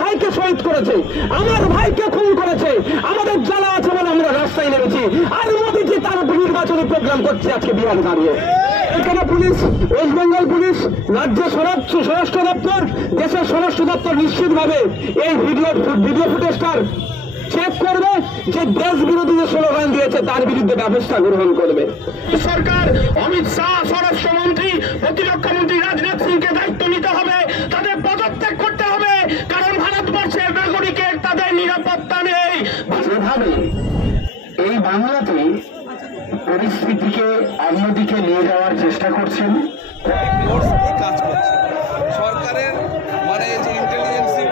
ভাইকে শহীদ করেছে, আমার ভাইকে খুন করেছে, আমাদের জ্বালা আছে বলে আমরা রাস্তায় নেমেছি। আর মোদীজি তার নির্বাচনী প্রোগ্রাম করছে আজকে বিহারে দাঁড়িয়ে। এখানে পুলিশ, ওয়েস্ট বেঙ্গল পুলিশ, রাজ্য স্বরাষ্ট্র দপ্তর, দেশের স্বরাষ্ট্র দপ্তর নিশ্চিতভাবে এই ভিডিও ফুটেজটার চেক করবে, যে দেশ বিরোধী যে স্লোগান দিয়েছে তার বিরুদ্ধে ব্যবস্থা গ্রহণ করবে। সরকার, অমিত শাহ স্বরাষ্ট্রমন্ত্রী, প্রতিরক্ষা মন্ত্রী রাজনাথ সিংকে দায়িত্ব নিতে হবে, তাদের পদত্যাগ করতে হবে, কারণ ভারতবর্ষের নাগরিকের তাদের নিরাপত্তা নেই। যেভাবে এই বাংলাতে পরিস্থিতিকে অন্যদিকে নিয়ে যাওয়ার চেষ্টা করছেন, কাজ করছে সরকারের, মানে যে ইন্টেলিজেন্সি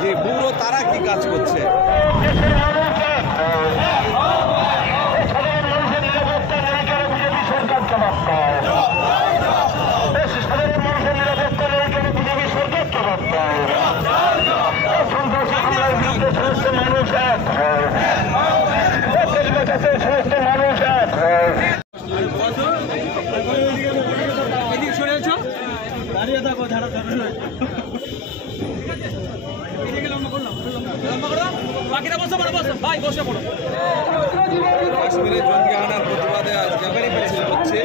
যে ব্যুরো তারা কি কাজ করছে। কাশ্মীরে জঙ্গি হানার প্রতিবাদে আজকে মিছিল হচ্ছে।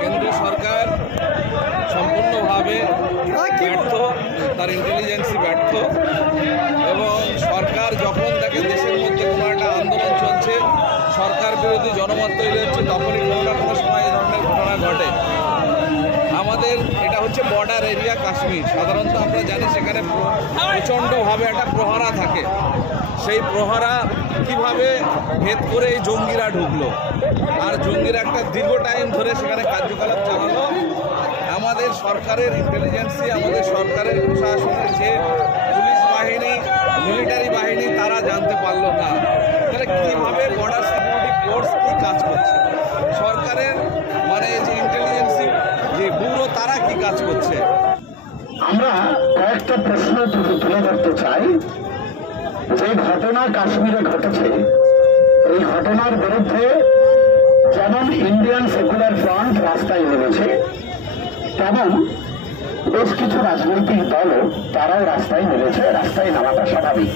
কেন্দ্র সরকার সম্পূর্ণভাবে ব্যর্থ, তার ইন্টেলিজেন্সি ব্যর্থ, এবং সরকার যখন দেখে দেশের মধ্যে কোনো একটা আন্দোলন চলছে, সরকার বিরোধী জনমত তৈরি হচ্ছে, তখনই কোনো না কোনো সময় এই ধরনের ঘটনা ঘটে। আমাদের এটা হচ্ছে বর্ডার এরিয়া কাশ্মীর, সাধারণত আমরা জানি সেখানে প্রচণ্ডভাবে একটা প্রহরা থাকে। সেই প্রহরা কিভাবে ভেদ করে এই জঙ্গিরা ঢুকলো, আর জঙ্গিরা একটা দীর্ঘ টাইম ধরে সেখানে কার্যকলাপ চালালো। আমাদের সরকারের ইন্টেলিজেন্সি, আমাদের সরকারের প্রশাসনের যে পুলিশ বাহিনী, মিলিটারি বাহিনী, তারা জানতে পারলো না। তাহলে কীভাবে বর্ডার সিকিউরিটি ফোর্স কী কাজ করছে, সরকারের মানে যে ইন্টেলিজেন্সি যে ব্যুরো তারা কি কাজ করছে। আমরা কয়েকটা প্রশ্ন তুলে ধরতে চাই। যে ঘটনা কাশ্মীরে ঘটেছে, এই ঘটনার বিরুদ্ধে যেমন ইন্ডিয়ান সেকুলার ফ্রন্ট রাস্তায় নেমেছে, তেমন বেশ কিছু রাজনৈতিক দলও তারাও রাস্তায় নেমেছে। রাস্তায় নামাটা স্বাভাবিক।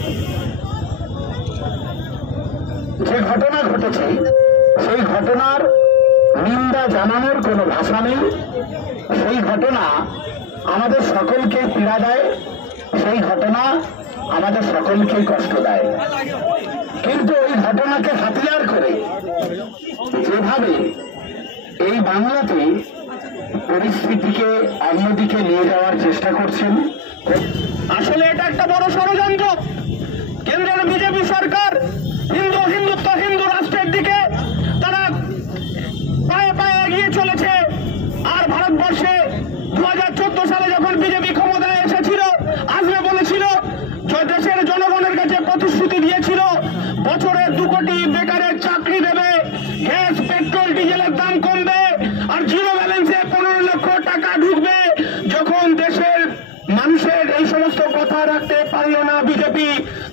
যে ঘটনা ঘটেছে সেই ঘটনার নিন্দা জানানোর কোনো ভাষা নেই। সেই ঘটনা আমাদের সকলকে পীড়া দেয়, সেই ঘটনা আমাদের সকলকেই কষ্ট দেয়। কিন্তু এই ঘটনাকে হাতিয়ার করে যেভাবে এই বাংলাতে পরিস্থিতিকে অন্যদিকে নিয়ে যাওয়ার চেষ্টা করছেন, আসলে এটা একটা বড় ষড়যন্ত্র। কেন্দ্রের বিজেপি সরকার হিন্দু রাষ্ট্রের দিকে তারা পায়ে পায়ে এগিয়ে চলেছে। আর ভারতবর্ষে 2014 সালে যখন বিজেপি ক্ষমতায় এসেছিল, আসবে বলেছিল, দেশের জনগণের কাছে প্রতিশ্রুতি দিয়েছিল বছরে 2 কোটি বেকারের চাকরি দেবে, গ্যাস পেট্রোল ডিজেলের দাম কমবে, আর জিরো ব্যালেন্সে 15 লক্ষ টাকা ঢুকবে। যখন দেশের মানুষের এই সমস্ত কথা রাখতে পারল না বিজেপি,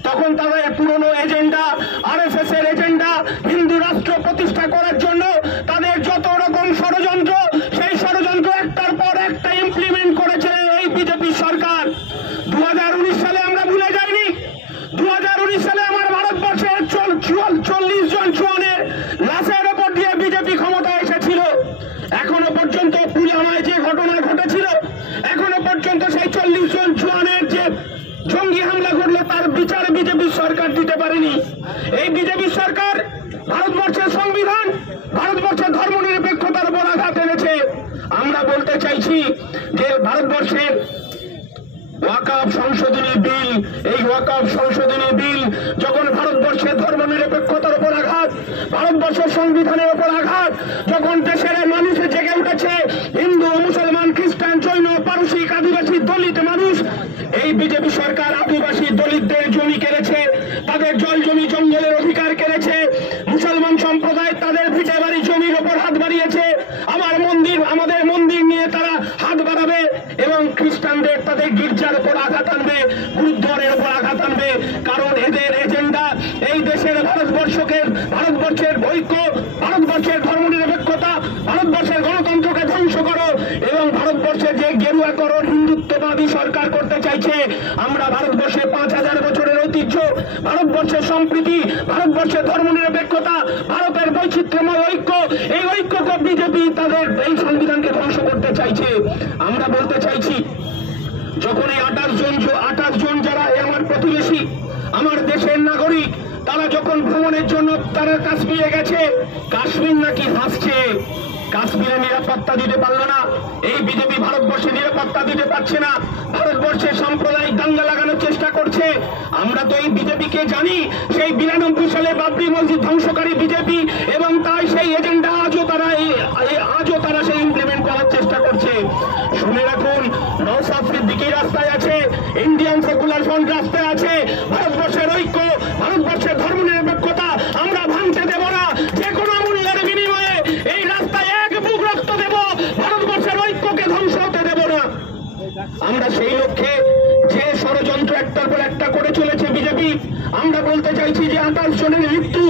তখন তাদের পুরনো এজেন্ডা, আরএসএস এর এজেন্ডা, হিন্দু রাষ্ট্র প্রতিষ্ঠা করার জন্য তাদের যত রকম ষড়যন্ত্র, সেই ষড়যন্ত্র একটার পর একটা ইমপ্লিমেন্ট করেছে এই বিজেপি সরকার। 2019 সালে আমরা ভুলে যাইনি। 2019 সালে আমার ভারতবর্ষের 40 জন জওয়ানের লাশের ওপর দিয়ে বিজেপি ক্ষমতা এসেছিল। এখনো পর্যন্ত পুলওয়ামায় যে ঘটনা ঘটেছিল, এখনো পর্যন্ত সেই 40 জন জওয়ানের যে জঙ্গি হামলা করলো তার বিচার বিজেপি সরকার দিতে পারেনি। এই বিজেপি সরকার ভারতবর্ষের সংবিধান, ভারতবর্ষের ধর্মনিরপেক্ষতার উপর আঘাত এনেছে। আমরা বলতে চাইছি যে ভারতবর্ষের ওয়াকফ সংশোধনী বিল, এই ওয়াকফ সংশোধনী বিল যখন ভারতবর্ষের ধর্মনিরপেক্ষতার উপর আঘাত, ভারতবর্ষের সংবিধানের উপর আঘাত, যখন দেশের মানুষে জেগে উঠেছে, হিন্দু, মুসলমান, খ্রিস্টান, জৈন, পারসিক, আদিবাসী, দলিত মানুষ, এই বিজেপি সরকার আদিবাসী দলিতদের জমি কেড়েছে, তাদের জল জমি জঙ্গলের অধিকার কেড়েছে, মুসলমান সম্প্রদায় তাদের ভিটে বাড়ি জমির ওপর হাত বাড়িয়েছে, আমাদের মন্দির নিয়ে তারা হাত বাড়াবে, এবং খ্রিস্টানদের তাদের গির্জার উপর আঘাত আনবে, গুরুদ্বারের উপর আঘাত আনবে। কারণ এদের এজেন্ডা এই দেশের ভারতবর্ষের ঐক্য, ভারতবর্ষের ধর্মনিরপেক্ষতা, ভারতবর্ষের গণতন্ত্রকে ধ্বংস করো, এবং ভারতবর্ষে যে গেরুয়াকরণ হিন্দুত্ববাদী সরকার করতে চাইছে। আমরা ভারতবর্ষে 5 সৌন্দর্য, ভারতবর্ষের সম্প্রীতি, ভারতবর্ষের ধর্মনিরপেক্ষতা, ভারতের বৈচিত্র্যময় ঐক্য, এই ঐক্যকে বিজেপি তাদের এই সংবিধানকে ধ্বংস করতে চাইছে। আমরা বলতে চাইছি, যখন এই 28 জন যারা আমার প্রতিবেশী, আমার দেশের নাগরিক, তারা যখন ভ্রমণের জন্য তারা কাশ্মীরে গেছে, কাশ্মীর নাকি হাসছে, কাশ্মীরে নিরাপত্তা দিতে পারলো না। এই বিজেপি ভারতবর্ষে নিরাপত্তা দিতে পারছে না, ভারতবর্ষে সাম্প্রদায়িক দাঙ্গা লাগানোর চেষ্টা করছে। আমরা তো এই বিজেপিকে জানি, সেই 92 সালে বাবরি মসজিদ ধ্বংসকারী বিজেপি, এবং তাই সেই এজেন্ডা আজও তারা সেই ইমপ্লিমেন্ট করার চেষ্টা করছে। শুনে রাখুন, নওশাদ সিদ্দিকী রাস্তায় আছে, ইন্ডিয়ান সেকুলার ফ্রন্ট রাস্তায় আছে। ভারতবর্ষের ঐক্য, ভারতবর্ষের ধর্মনিরপেক্ষতা আমরা ভাঙতে দেব না। যে কোনো মূল্যের বিনিময়ে এই রাস্তায় এক বুক রক্ত দেব, ভারতবর্ষের ঐক্যকে ধ্বংস হতে দেব না। আমরা সেই লক্ষ্যে যে ষড়যন্ত্র একটার পর একটা করে চলেছে বিজেপি, আমরা বলতে চাইছি যে 28 জনের মৃত্যু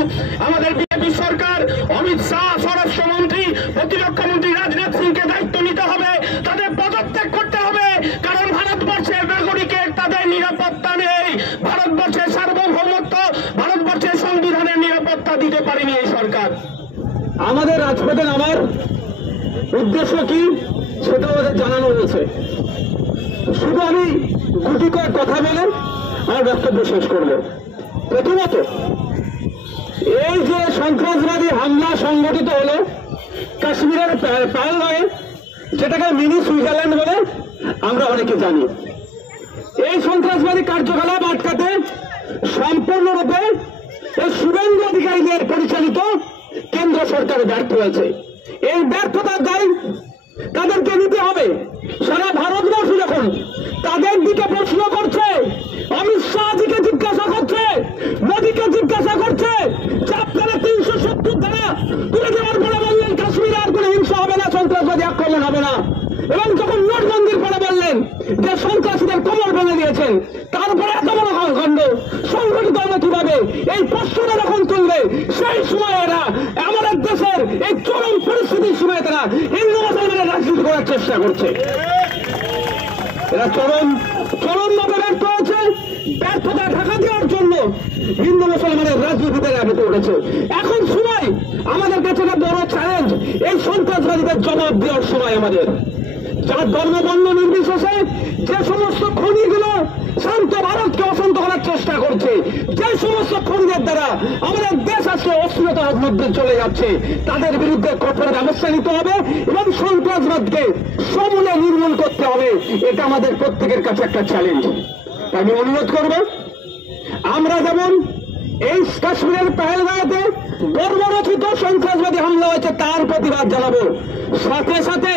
আমাদের বিজেপি সরকার, অমিত শাহ স্বরাষ্ট্রমন্ত্রী, প্রতিরক্ষা মন্ত্রী রাজনাথ সিংকে দায়িত্ব নিতে হবে, তাদের পদত্যাগ করতে হবে। কারণ ভারতবর্ষের নাগরিকের তাদের নিরাপত্তা নেই, ভারতবর্ষের সার্বভৌমত্ব, ভারতবর্ষের সংবিধানের নিরাপত্তা দিতে পারেনি এই সরকার। আমাদের রাজপথে নামার উদ্দেশ্য কি সেটা আমাদের জানানো হয়েছে। শুধু আমি গুটি কয়েক কথা বলে আমার বক্তব্য শেষ করব। প্রথমত, এই যে সন্ত্রাসবাদী হামলা সংগঠিত হলো কাশ্মীরের পাহেলগাঁয়ে, যেটাকে মিনি সুইজারল্যান্ড বলে আমরা অনেকে জানি, এই সন্ত্রাসবাদী কার্যকলাপ আটকাতে সম্পূর্ণরূপে এই শুভেন্দু অধিকারীদের পরিচালিত কেন্দ্র সরকার ব্যর্থ হয়েছে। এই ব্যর্থতার দায় তাদেরকে নিতে হবে। সারা ভারতবর্ষ যখন তাদের দিকে প্রশ্ন করছে, অমিত শাহজিকে জিজ্ঞাসা করছে, মোদীকে জিজ্ঞাসা করছে যে আপনারা 370 ধারা তুলে দেওয়ার পরে বললেন কাশ্মীরে আর কোনো হিংসা হবে না, সন্ত্রাসবাদী আক্রমণ হবে না, এবং যখন নোটবন্দির পরে বললেন যে সন্ত্রাসীদের কোমর ভেঙে দিয়েছেন, তারপরে এত বড় খণ্ড সংগঠিত হবে কিভাবে, এই প্রশ্নটা যখন তুলবে, সেই সময় এরা আমাদের দেশের এই চরম পরিস্থিতির সময় তারা হিন্দু মুসলমানের রাজনীতি করার চেষ্টা করছে। এরা চরমভাবে ব্যর্থ হয়েছে। ব্যর্থতা ঢাকা দেওয়ার জন্য হিন্দু মুসলমানের রাজনীতিতে মেতে উঠেছে। এখন সময় আমাদের কাছে একটা বড় চ্যালেঞ্জ, এই সন্ত্রাসবাদীদের জবাব দেওয়ার সময় আমাদের, যারা ধর্ম বর্ণ নির্বিশেষে যে সমস্ত খনিগুলো শান্ত ভারতকে অশান্ত করার চেষ্টা করছে, যে সমস্ত খনিদের দ্বারা আমাদের দেশ আজকে অস্থিরতার মধ্যে চলে যাচ্ছে, তাদের বিরুদ্ধে কঠোর ব্যবস্থা নিতে হবে এবং সন্ত্রাসবাদকে সমূলে নির্মূল করতে হবে। এটা আমাদের প্রত্যেকের কাছে একটা চ্যালেঞ্জ। আমি অনুরোধ করব, আমরা যেমন এই কাশ্মীরের পাহেলগাঁওতে বর্বরচিত সন্ত্রাসবাদী হামলা হয়েছে তার প্রতিবাদ জানাবো, সাথে সাথে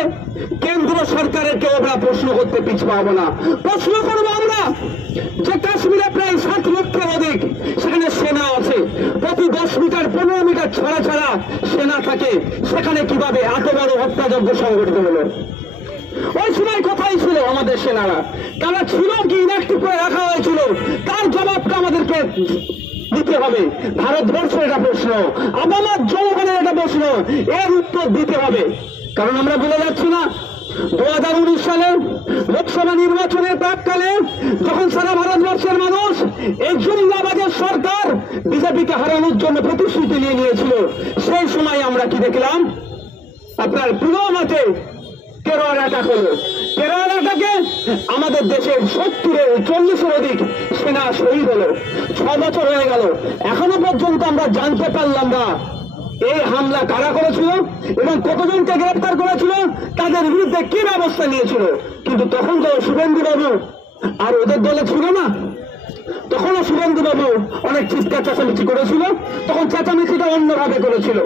কেন্দ্র সরকারের কেউ আমরা প্রশ্ন করতে পিছপাবো না। প্রশ্ন করবো আমরা যে কাশ্মীরে প্রায় 7 লক্ষের অধিক সেখানে সেনা আছে, প্রতি 10 মিটার 15 মিটার ছাড়া ছাড়া সেনা থাকে, সেখানে কিভাবে এত বড় হত্যাযজ্ঞ সংগঠিত হলো? ওই সময় কোথায় ছিল আমাদের সেনারা? তারা ছিল কি ইনঅ্যাক্টিভ করে রাখা হয়েছিল? তার জবাবটা আমাদেরকে দিতে হবে। ভারতবর্ষের এটা প্রশ্ন, আমার জনগণের এটা প্রশ্ন, এর উত্তর দিতে হবে। কারণ আমরা বলে যাচ্ছি না, 2019 সালে লোকসভা নির্বাচনের প্রাককালে যখন সারা ভারতবর্ষের মানুষ এই জুমলাবাজের সরকার বিজেপিকে হারানোর জন্য প্রতিশ্রুতি নিয়ে নিয়েছিল, সেই সময় আমরা কি দেখলাম? আপনার পুলওয়ামাতে টেরর অ্যাটাক হলো। টেরর অ্যাটাকে আমাদের দেশের 40-এর অধিক সেনা শহীদ হলো। 6 বছর হয়ে গেল, এখনো পর্যন্ত আমরা জানতে পারলাম না এই হামলা কারা করেছিল এবং কতজনকে গ্রেপ্তার করেছিল, তাদের বিরুদ্ধে কি ব্যবস্থা নিয়েছিল। কিন্তু তখন তো শুভেন্দু বাবু আর ওদের দলে ছিল না, তখনও শুভেন্দু বাবু অনেক চিৎকার চেঁচামেচি করেছিল, তখন চেঁচামেচিটা অন্যভাবে করেছিল,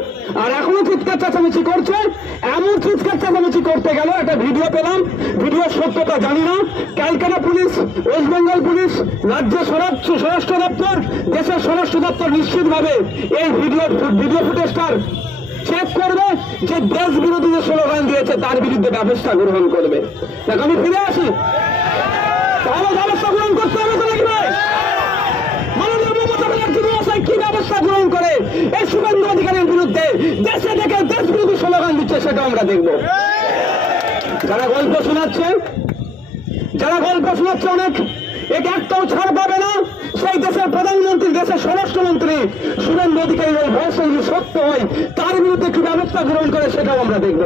আর এখনো চিৎকার চেঁচামেচি করছে। এমন চিৎকার চেঁচামেচি করতে গেল, একটা ভিডিও পেলাম, ভিডিও সত্যতা জানি না, Calcutta police, West Bengal police, রাজ্য স্বরাষ্ট্র দপ্তর, দেশের স্বরাষ্ট্র দপ্তর নিশ্চিতভাবে এই ভিডিও ফুটেজটার চেক করবে, যে দেশ বিরোধী যে স্লোগান দিয়েছে তার বিরুদ্ধে ব্যবস্থা গ্রহণ করবে। দেখ, আমি ফিরে আসি, তাহলে ব্যবস্থা গ্রহণ করতে হবে তো নাকি ভাই? মাননীয় মমতা ব্যানার্জি মহাশয় কি ব্যবস্থা গ্রহণ করে এই শুভেন্দু অধিকারীর বিরুদ্ধে? দেশে থেকে দেশ বিরোধী স্লোগান দিচ্ছে, সেটা আমরা দেখব। যারা গল্প শোনাচ্ছে অনেক, একটাও ছাড় পাবে না। সেই দেশের প্রধান স্বরাষ্ট্রমন্ত্রী শুভেন্দু অধিকারী এই ভরসা যদি সত্য হয় তার বিরুদ্ধে কি ব্যবস্থা গ্রহণ করে সেটাও আমরা দেখব।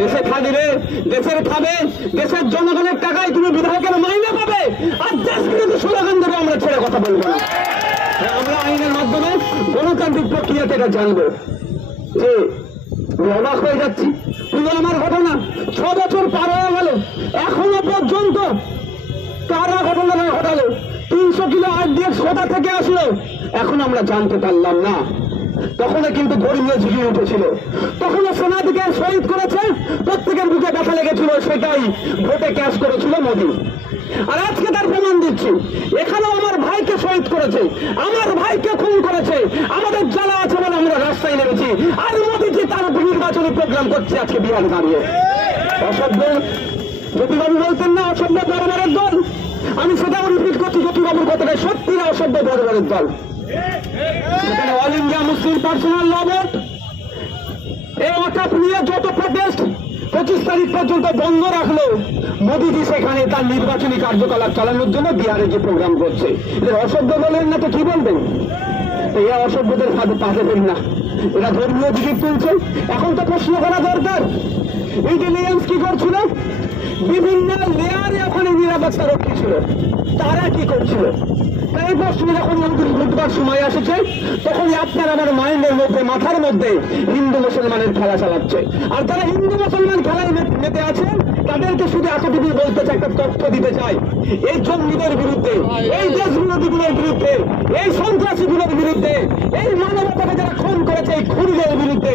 দেশে থাকবে, দেশের খাবে, দেশের জনগণের টাকায় তুমি বিধায়কের মাইনে পাবে, আর দেশ বিরোধী স্লোগান দেবে আমরা ছেড়ে কথা বলবো না। আমরা আইনের মাধ্যমে গণতান্ত্রিক প্রক্রিয়াতে এটা জানবো। যে অবাক হয়ে যাচ্ছি, পুলওয়ামার ঘটনা 6 বছর পার হয়ে গেল, এখনো পর্যন্ত কারা ঘটনা ঘটালো, 300 কিলো RDX কোথা থেকে আসলো এখন আমরা জানতে পারলাম না। তখনও কিন্তু ধর্মীয় ঝুঁকি উঠেছিল, তখনও সেনাদিকে শহীদ করেছে, প্রত্যেকের বুকে ব্যথা লেগেছিল, সেটাই ভোটে ক্যাশ করেছিল মোদী। আর আজকে তার প্রমাণ দিচ্ছি, এখানেও আমার ভাইকে শহীদ করেছে, আমার ভাইকে খুন করেছে, আমাদের জ্বালা আছে বলে আমরা রাস্তায় নেমেছি, আর মোদীজি তার নির্বাচনী প্রোগ্রাম করছে আজকে বিহারে দাঁড়িয়ে। অসভ্য জ্যোতিবাবু বলতেন না অসভ্য বড়বারের দল, আমি সেটাও রিপিট করছি, জ্যোতিবাবুর কথাটা সত্যি না অসভ্য বড়বারের দল। সেখানে অল ইন্ডিয়া মুসলিম পার্সোনাল ল বোর্ড এই ওয়াকফ নিয়ে যত প্রটেস্ট 25 তারিখ পর্যন্ত বন্ধ রাখলো, মোদীজি সেখানে তার নির্বাচনী কার্যকলাপ চালানোর জন্য বিহারে যে প্রোগ্রাম করছে, এদের অসভ্য বলেন না তো কি বলবেন? এই অসভ্যদের পাশে পেন না, এরা ধর্মীয় দিকে তুলছে। এখন তো প্রশ্ন করা দরকার, ইন্টেলিজেন্স কি করছিল, বিভিন্ন লেয়ারে ওখানে নিরাপত্তা রক্ষী ছিল, তারা কি করছিল? এই প্রশ্ন যখন বুধবার সময় আসছে তখনই আপনার আমার মাইন্ডের মধ্যে, মাথার মধ্যে হিন্দু মুসলমানের খেলা চালাচ্ছে। আর যারা হিন্দু মুসলমান খেলায় মেতে আছে তাদেরকে শুধু এতটুকু বলতে চাই, একটা তথ্য দিতে চাই, এই জঙ্গিদের বিরুদ্ধে, এই দেশ বিরোধীগুলোর বিরুদ্ধে, এই সন্ত্রাসীগুলোর বিরুদ্ধে, এই মানবতাকে যারা খুন করেছে এই খুনিদের বিরুদ্ধে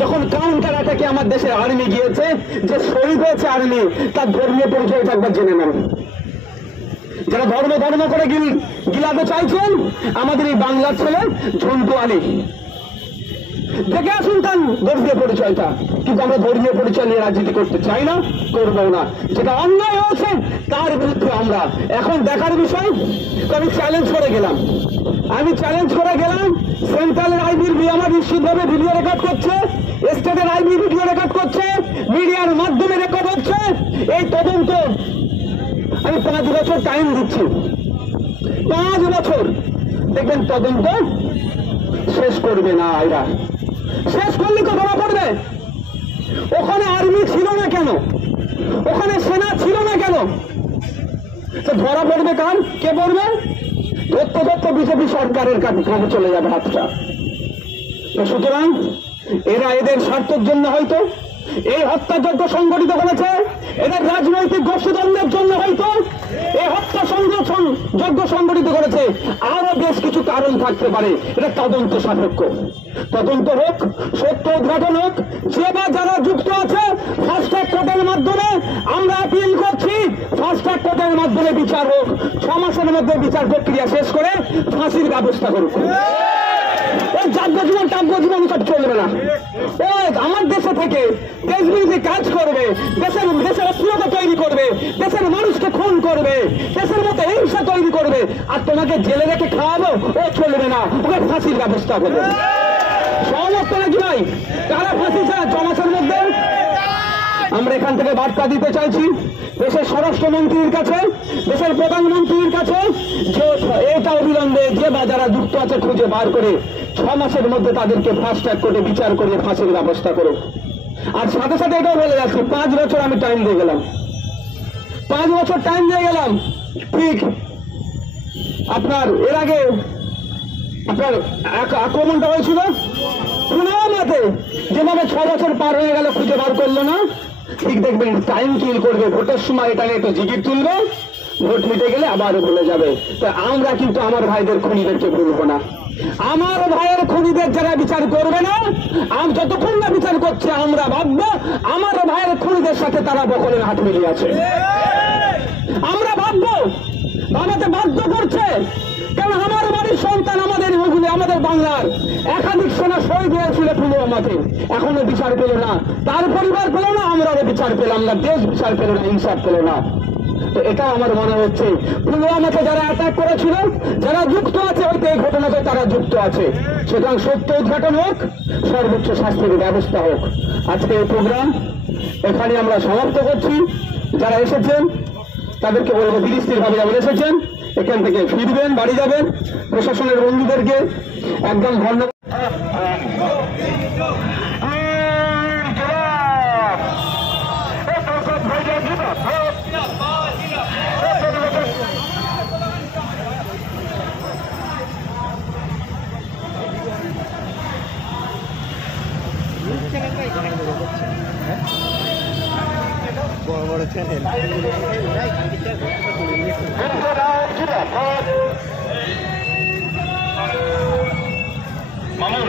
যখন কাউন্টার অ্যাটাকে আমার দেশের আর্মি গিয়েছে, যে শহীদ হয়েছে আর্মি তার ধর্মীয় পরিচয়টা একবার জেনে নেন। যারা ধর্ম করে গিলাতে চাইছেন আমাদের এই বাংলার ছেলে ঝন্টু আলী, দেখে আসুন তার ধর্মীয় পরিচয়টা। কিন্তু আমরা ধর্মীয় পরিচয় নিয়ে রাজনীতি করতে চাই না, করবো না। যেটা অন্যায় হয়েছে তার বিরুদ্ধে আমরা এখন দেখার বিষয়। আমি চ্যালেঞ্জ করে গেলাম, সেন্ট্রালের আইবির আমার নিশ্চিতভাবে ভিডিও রেকর্ড করছে, স্টেটের আইবি ভিডিও রেকর্ড করছে, মিডিয়ার মাধ্যমে রেকর্ড হচ্ছে। এই তদন্ত আমি 5 বছর টাইম দিচ্ছি, 5 বছর দেখবেন তদন্ত শেষ করবে না এরা। শেষ করলে তো ধরা পড়বে। ওখানে আর্মি ছিল না কেন, ওখানে সেনা ছিল না কেন, ধরা পড়বে কার, কে পড়বে? ধরতে বিজেপি সরকারের কাছে চলে যাবে হাতটা। সুতরাং এরা এদের স্বার্থের জন্য হয়তো এই হত্যাযজ্ঞ সংগঠিত করেছে, এদের রাজনৈতিক গোষ্ঠীদ্বন্দ্বের জন্য হয়তো এই হত্যা যজ্ঞ সংগঠিত করেছে। আরো বেশ কিছু কারণ থাকতে পারে, এটা তদন্ত সাপেক্ষ। তদন্ত হোক, সত্য উদ্ঘাটন হোক, যে বা যারা যুক্ত আছে ফাস্ট ট্র্যাক কোর্টের মাধ্যমে আমরা আপিল করছি, ফাস্ট ট্র্যাক কোর্টের মাধ্যমে বিচার হোক, 6 মাসের মধ্যে বিচার প্রক্রিয়া শেষ করে ফাঁসির ব্যবস্থা করুক। যাজ্ঞজীবন টাজ্ঞজীবন সব চলবে না। আমার দেশে থেকে দেশ বিরোধী কাজ করবে, দেশের অস্থিরতা তৈরি করবে, দেশের মানুষকে খুন করবে, দেশের মতো হিংসা তৈরি করবে, আর তোমাকে জেলে রেখে খাওয়াবো, ও চলবে না, ওকে ফাঁসির ব্যবস্থা করবে। সহমত নাকি ভাই? কারা ফাঁসি চায় 6 মাসের মধ্যে? আমরা এখান থেকে বার্তা দিতে চাইছি দেশের স্বরাষ্ট্রমন্ত্রীর কাছে, দেশের প্রধানমন্ত্রীর কাছে, যে এটা অবিলম্বে যে বা যারা যুক্ত আছে খুঁজে বার করে 6 মাসের মধ্যে তাদেরকে ফাস্ট ট্র্যাক কোর্টে বিচার করে ফাঁসির ব্যবস্থা করুক। আর সাথে সাথে এটাও বলে যাচ্ছি, 5 বছর আমি টাইম দিয়ে গেলাম, 5 বছর টাইম দিয়ে গেলাম। ঠিক আপনার এর আগে আপনার আক্রমণটা হয়েছিল পুলওয়ামাতে, যেভাবে 6 বছর পার হয়ে গেল খুঁজে বার করলো না, ঠিক দেখবেন টাইম কিল করবে, ভোটের সময় এটা নিয়ে একটু জিগির তুলবে, ভোট মিটে গেলে আবার ভুলে যাবে। তো আমরা কিন্তু আমার ভাইদের খুনিদেরকে ভুলবো না। আমার ভাইয়ের খুনিদের যারা বিচার করবে না, যতক্ষণ না বিচার করছে আমরা ভাববো আমার ভাইয়ের খুনিদের সাথে তারা বকলের হাত মিলিয়ে আছে। আমরা ভাববো, ভাবাতে বাধ্য করছে, কারণ আমার বাড়ির সন্তান, আমাদের হুগলি, আমাদের বাংলার একাধিক সেনা শহীদ হয়েছিল পুলওয়ামাতে, এখনো বিচার পেল না, তার পরিবার পেল না, আমরাও বিচার পেলাম না, দেশ বিচার পেল না, ইনসাফ পেল না। তো এটাও আমার মনে হচ্ছে পুলওয়ামাতে যারা অ্যাটাক করেছিল, যারা যুক্ত আছে হয়তো এই ঘটনাতে তারা যুক্ত আছে। সুতরাং সত্য উদ্ঘাটন হোক, সর্বোচ্চ শাস্তির ব্যবস্থা হোক। আজকে এই প্রোগ্রাম এখানে আমরা সমাপ্ত করছি। যারা এসেছেন তাদেরকে বলবো ধীর স্থির ভাবে যেমন এসেছেন এখান থেকে ফিরবেন, বাড়ি যাবেন। প্রশাসনের বন্ধুদেরকে একদম ধন্যবাদ। বড় বড় চ্যানেল মামুন